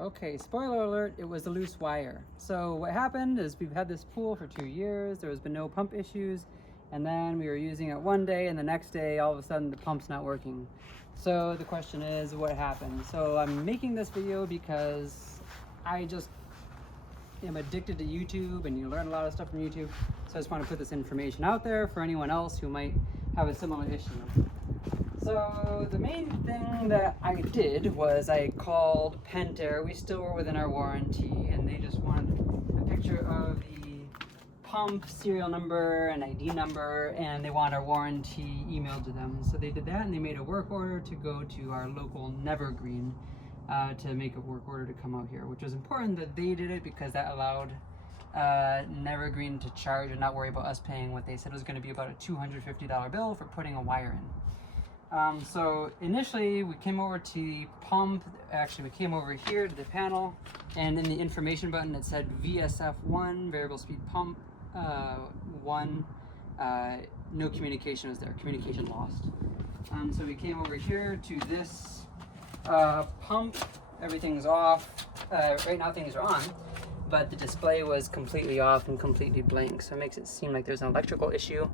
Okay, spoiler alert, it was a loose wire. So what happened is we've had this pool for 2 years, there has been no pump issues, and then we were using it one day and the next day all of a sudden the pump's not working. So the question is, what happened? So I'm making this video because I just am addicted to YouTube and you learn a lot of stuff from YouTube. So I just want to put this information out there for anyone else who might have a similar issue. So the main thing that I did was I called Pentair. We still were within our warranty, and they just wanted a picture of the pump serial number and ID number, and they want our warranty emailed to them. So they did that, and they made a work order to go to our local Nevergreen to make a work order to come out here, which was important that they did it because that allowed Nevergreen to charge and not worry about us paying what they said was going to be about a $250 bill for putting a wire in. So initially we came over to the pump. Actually, we came over here to the panel, and in the information button it said VSF1, variable speed pump 1. No communication was there, communication lost. So we came over here to this pump. Everything's off. Right now things are on, but the display was completely off and completely blank, so it makes it seem like there's an electrical issue.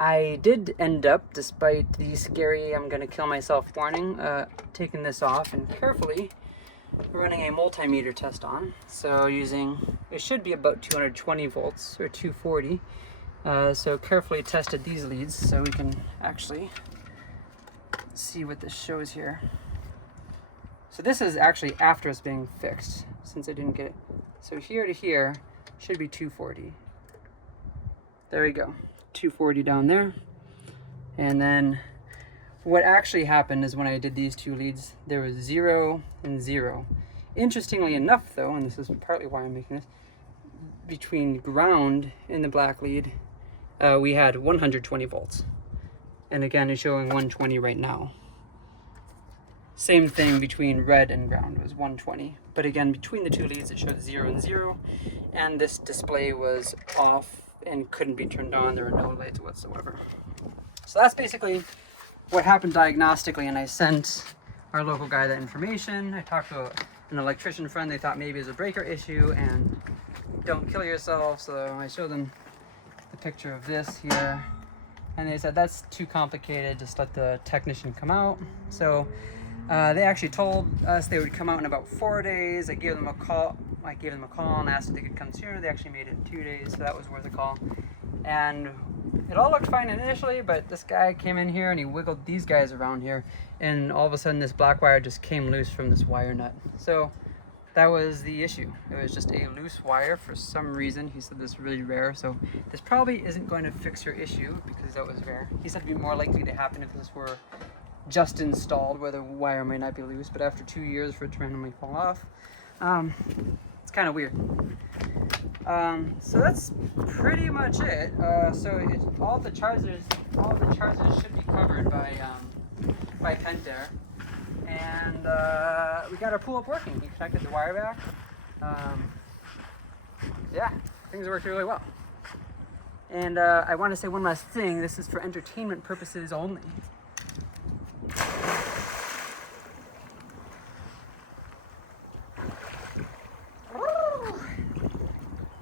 I did end up, despite the scary I'm gonna kill myself warning, taking this off and carefully running a multimeter test on. So using, it should be about 220 volts or 240. So carefully tested these leads so we can actually see what this shows here. So this is actually after it's being fixed, since I didn't get it. So here to here should be 240. There we go. 240 down there. And then what actually happened is when I did these two leads, there was 0 and 0. Interestingly enough though, and this is partly why I'm making this, between ground and the black lead, we had 120 volts. And again, it's showing 120 right now. Same thing between red and ground was 120. But again, between the two leads, it showed 0 and 0. And this display was off and couldn't be turned on. There were no lights whatsoever. So that's basically what happened diagnostically, and I sent our local guy that information. I talked to an electrician friend. They thought maybe it was a breaker issue and don't kill yourself, so I showed them the picture of this here, and they said that's too complicated, just let the technician come out. So they actually told us they would come out in about 4 days. I gave them a call and asked if they could come sooner. They actually made it in 2 days, so that was worth a call. And it all looked fine initially, but this guy came in here and he wiggled these guys around here, and all of a sudden this black wire just came loose from this wire nut. So that was the issue. It was just a loose wire for some reason. He said this is really rare, so this probably isn't going to fix your issue because that was rare. He said it'd be more likely to happen if this were just installed, where the wire might not be loose, but after 2 years for it to randomly fall off, it's kind of weird. So that's pretty much it. So all the chargers should be covered by Pentair, and we got our pool up working. We connected the wire back. Yeah, things worked really well. And I want to say one last thing. This is for entertainment purposes only.